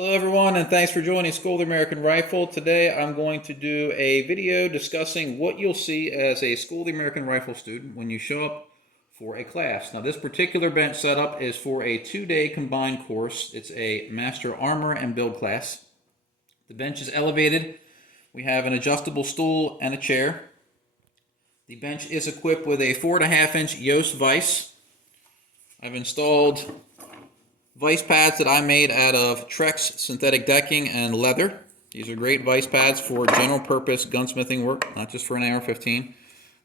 Hello everyone, and thanks for joining School of the American Rifle. Today I'm going to do a video discussing what you'll see as a School of the American Rifle student when you show up for a class. Now this particular bench setup is for a 2-day combined course. It's a Master Armor and Build class. The bench is elevated. We have an adjustable stool and a chair. The bench is equipped with a 4.5-inch Yoast vise. I've installed vise pads that I made out of Trex synthetic decking and leather. These are great vise pads for general purpose gunsmithing work, not just for an AR-15.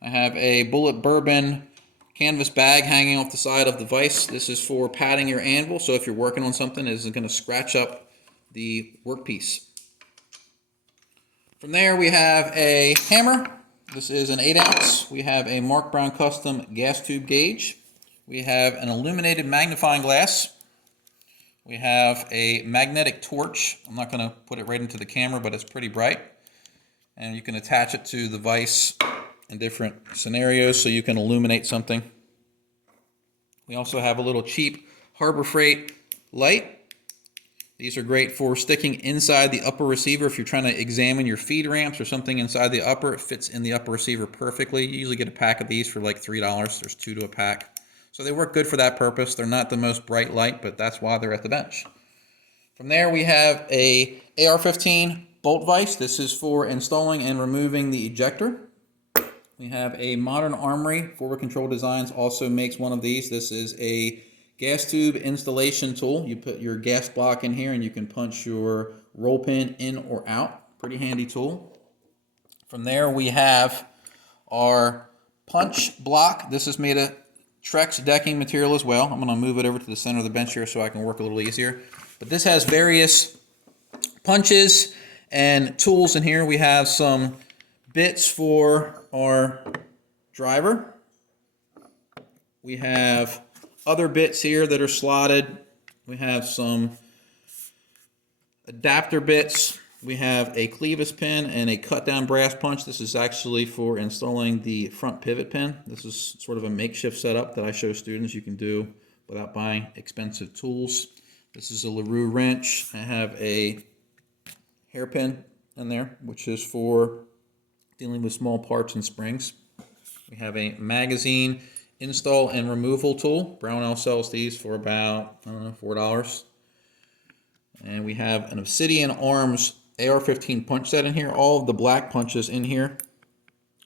I have a bullet bourbon canvas bag hanging off the side of the vise. This is for padding your anvil, so if you're working on something, it isn't going to scratch up the workpiece. From there, we have a hammer. This is an 8-ounce. We have a Mark Brown custom gas tube gauge. We have an illuminated magnifying glass. We have a magnetic torch. I'm not going to put it right into the camera, but it's pretty bright. And you can attach it to the vise in different scenarios so you can illuminate something. We also have a little cheap Harbor Freight light. These are great for sticking inside the upper receiver. If you're trying to examine your feed ramps or something inside the upper, it fits in the upper receiver perfectly. You usually get a pack of these for like $3. There's 2 to a pack. So they work good for that purpose. They're not the most bright light, but that's why they're at the bench. From there, we have a AR-15 bolt vise. This is for installing and removing the ejector. We have a Modern Armory, Forward Control Designs also makes one of these. This is a gas tube installation tool. You put your gas block in here and you can punch your roll pin in or out. Pretty handy tool. From there, we have our punch block. This is made of Trex decking material as well. I'm going to move it over to the center of the bench here so I can work a little easier. But this has various punches and tools in here. We have some bits for our driver. We have other bits here that are slotted. We have some adapter bits. We have a clevis pin and a cut down brass punch. This is actually for installing the front pivot pin. This is sort of a makeshift setup that I show students you can do without buying expensive tools. This is a LaRue wrench. I have a hairpin in there, which is for dealing with small parts and springs. We have a magazine install and removal tool. Brownell sells these for about, I don't know, $4. And we have an Obsidian Arms AR-15 punch set in here. All of the black punches in here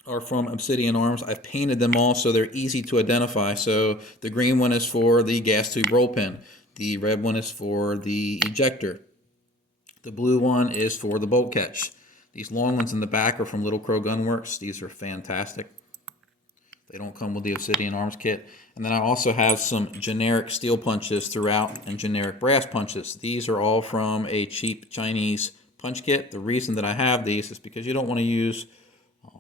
are from Obsidian Arms. I've painted them all so they're easy to identify. So the green one is for the gas tube roll pin. The red one is for the ejector. The blue one is for the bolt catch. These long ones in the back are from Little Crow Gunworks. These are fantastic. They don't come with the Obsidian Arms kit. And then I also have some generic steel punches throughout and generic brass punches. These are all from a cheap Chinese punch kit. The reason that I have these is because you don't want to use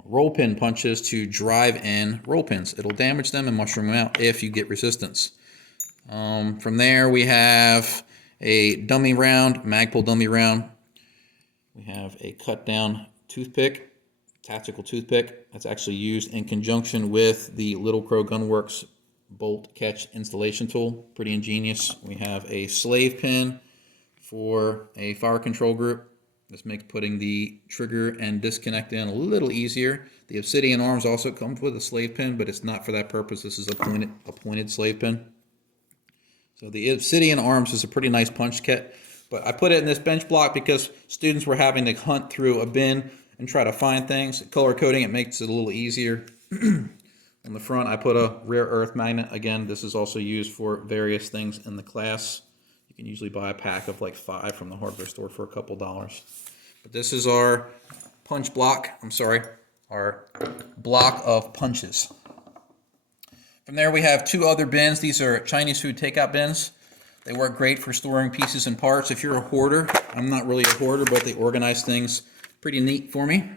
roll pin punches to drive in roll pins. It'll damage them and mushroom them out if you get resistance. From there we have a dummy round, Magpul dummy round. We have a cut down toothpick, tactical toothpick. That's actually used in conjunction with the Little Crow Gunworks bolt catch installation tool. Pretty ingenious. We have a slave pin for a fire control group. This makes putting the trigger and disconnect in a little easier. The Obsidian Arms also comes with a slave pin, but it's not for that purpose. This is a pointed slave pin. So the Obsidian Arms is a pretty nice punch kit, but I put it in this bench block because students were having to hunt through a bin and try to find things. Color coding it makes it a little easier. On the front, I put a rare earth magnet. Again, this is also used for various things in the class. You can usually buy a pack of like 5 from the hardware store for a couple dollars. But this is our punch block. Our block of punches. From there, we have 2 other bins. These are Chinese food takeout bins. They work great for storing pieces and parts. If you're a hoarder, I'm not really a hoarder, but they organize things pretty neat for me.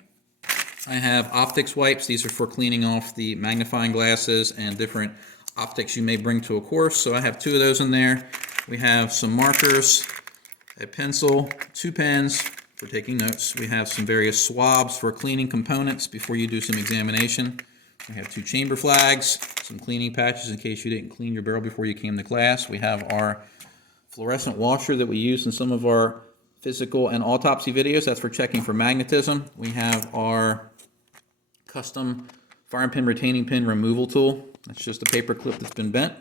I have optics wipes. These are for cleaning off the magnifying glasses and different optics you may bring to a course. So I have 2 of those in there. We have some markers, a pencil, 2 pens for taking notes. We have some various swabs for cleaning components before you do some examination. We have 2 chamber flags, some cleaning patches in case you didn't clean your barrel before you came to class. We have our fluorescent washer that we use in some of our physical and autopsy videos. That's for checking for magnetism. We have our custom firing pin retaining pin removal tool. That's just a paper clip that's been bent.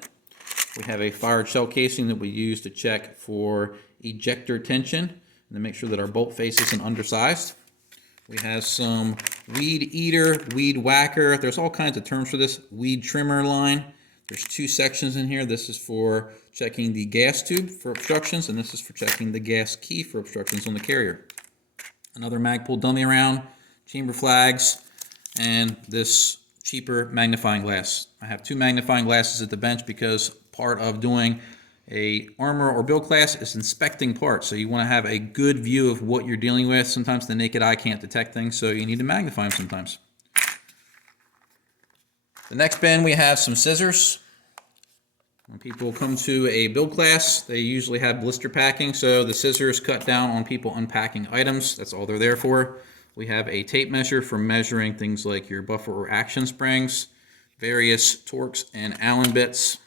We have a fired shell casing that we use to check for ejector tension and to make sure that our bolt face isn't undersized. We have some weed eater, weed whacker. There's all kinds of terms for this. Weed trimmer line. There's two sections in here. This is for checking the gas tube for obstructions, and this is for checking the gas key for obstructions on the carrier. Another Magpul dummy round, chamber flags, and this cheaper magnifying glass. I have two magnifying glasses at the bench because part of doing a armor or build class is inspecting parts. So you want to have a good view of what you're dealing with. Sometimes the naked eye can't detect things, so you need to magnify them sometimes. The next bin, we have some scissors. When people come to a build class, they usually have blister packing, so the scissors cut down on people unpacking items. That's all they're there for. We have a tape measure for measuring things like your buffer or action springs, various Torx and Allen bits,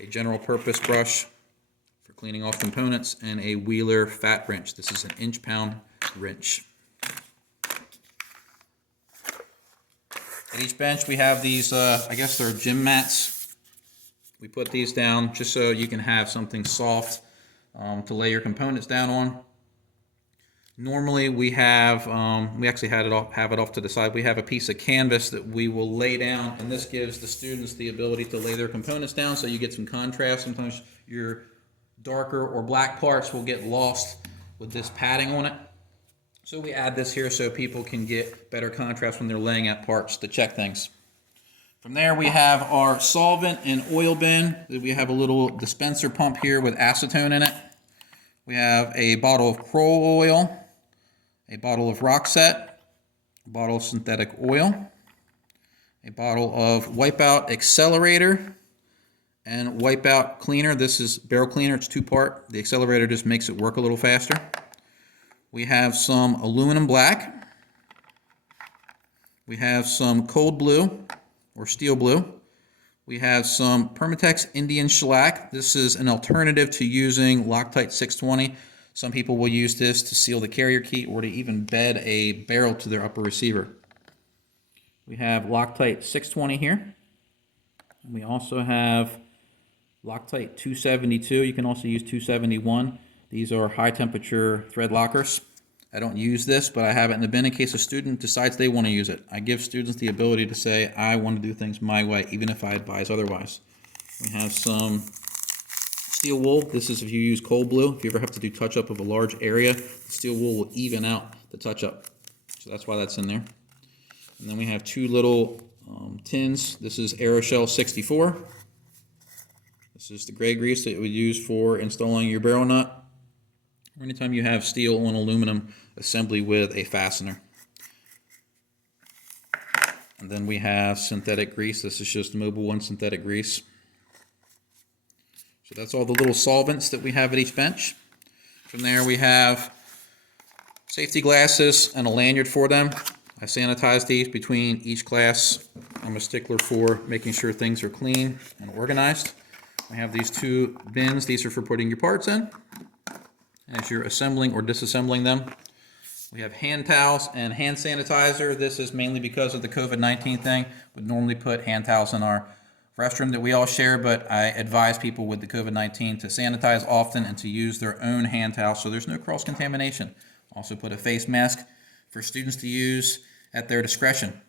a general purpose brush for cleaning off components, and a Wheeler fat wrench. This is an inch-pound wrench. At each bench we have these, I guess they're gym mats. We put these down just so you can have something soft to lay your components down on. Normally we have, we actually have it off to the side. We have a piece of canvas that we will lay down, and this gives the students the ability to lay their components down so you get some contrast. Sometimes your darker or black parts will get lost with this padding on it. So we add this here so people can get better contrast when they're laying out parts to check things. From there we have our solvent and oil bin. We have a little dispenser pump here with acetone in it. We have a bottle of Pro oil, a bottle of Rockset, a bottle of synthetic oil, a bottle of Wipeout Accelerator, and Wipeout Cleaner. This is barrel cleaner, it's two-part. The accelerator just makes it work a little faster. We have some aluminum black. We have some cold blue or steel blue. We have some Permatex Indian shellac. This is an alternative to using Loctite 620. Some people will use this to seal the carrier key or to even bed a barrel to their upper receiver. We have Loctite 620 here. And we also have Loctite 272. You can also use 271. These are high temperature thread lockers. I don't use this, but I have it in the bin in case a student decides they want to use it. I give students the ability to say, I want to do things my way, even if I advise otherwise. We have some steel wool. This is if you use cold blue. If you ever have to do touch-up of a large area, the steel wool will even out the touch-up. So that's why that's in there. And then we have two little tins. This is Aeroshell 64. This is the gray grease that we use for installing your barrel nut, or anytime you have steel on aluminum assembly with a fastener. And then we have synthetic grease. This is just Mobil 1 synthetic grease. So that's all the little solvents that we have at each bench. From there we have safety glasses and a lanyard for them. I sanitize these between each class. I'm a stickler for making sure things are clean and organized. I have these two bins. These are for putting your parts in as you're assembling or disassembling them. We have hand towels and hand sanitizer. This is mainly because of the COVID-19 thing. We'd normally put hand towels in our restroom that we all share, but I advise people with the COVID-19 to sanitize often and to use their own hand towels so there's no cross-contamination. Also put a face mask for students to use at their discretion.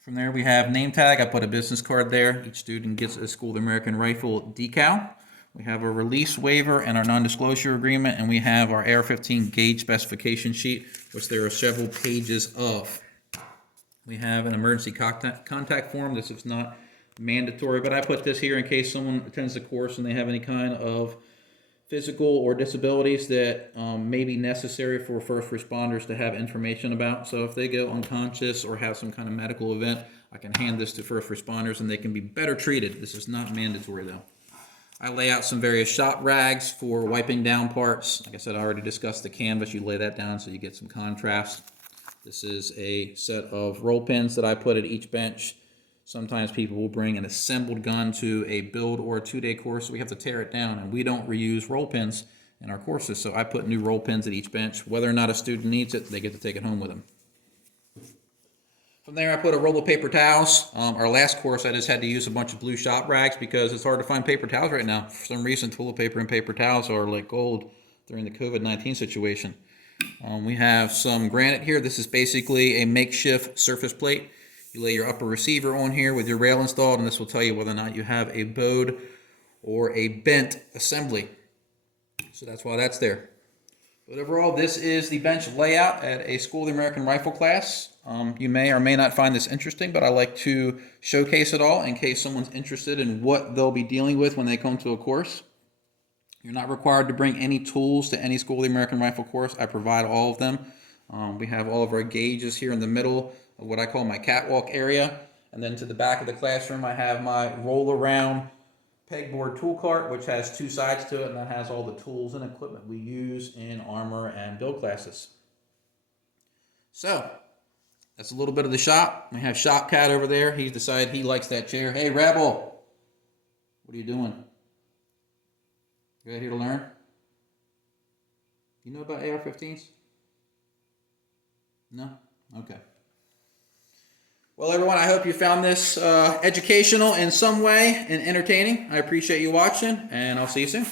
From there we have name tag. I put a business card there. Each student gets a School of the American Rifle decal. We have a release waiver and our non-disclosure agreement, and we have our AR-15 gauge specification sheet, which there are several pages of. We have an emergency contact form. This is not mandatory, but I put this here in case someone attends the course and they have any kind of physical or disabilities that may be necessary for first responders to have information about. So if they go unconscious or have some kind of medical event, I can hand this to first responders and they can be better treated. This is not mandatory though. I lay out some various shop rags for wiping down parts. Like I said, I already discussed the canvas. You lay that down so you get some contrast. This is a set of roll pins that I put at each bench. Sometimes people will bring an assembled gun to a build or a 2-day course, so we have to tear it down, and we don't reuse roll pins in our courses. So I put new roll pins at each bench. Whether or not a student needs it, they get to take it home with them. From there, I put a roll of paper towels. Our last course, I just had to use a bunch of blue shop rags because it's hard to find paper towels right now. For some reason, toilet paper and paper towels are like gold during the COVID-19 situation. We have some granite here. This is basically a makeshift surface plate. You lay your upper receiver on here with your rail installed, and this will tell you whether or not you have a bowed or a bent assembly. So that's why that's there. But overall, this is the bench layout at a School of the American Rifle class. You may or may not find this interesting, but I like to showcase it all in case someone's interested in what they'll be dealing with when they come to a course. You're not required to bring any tools to any School of the American Rifle course. I provide all of them. We have all of our gauges here in the middle of what I call my catwalk area. And then to the back of the classroom, I have my roll-around pegboard tool cart, which has two sides to it, and that has all the tools and equipment we use in armor and build classes. So, that's a little bit of the shop. We have Shop Cat over there. He's decided he likes that chair. Hey, Rebel! What are you doing? You out here to learn? You know about AR-15s? No? Okay. Well, everyone, I hope you found this educational in some way and entertaining. I appreciate you watching, and I'll see you soon.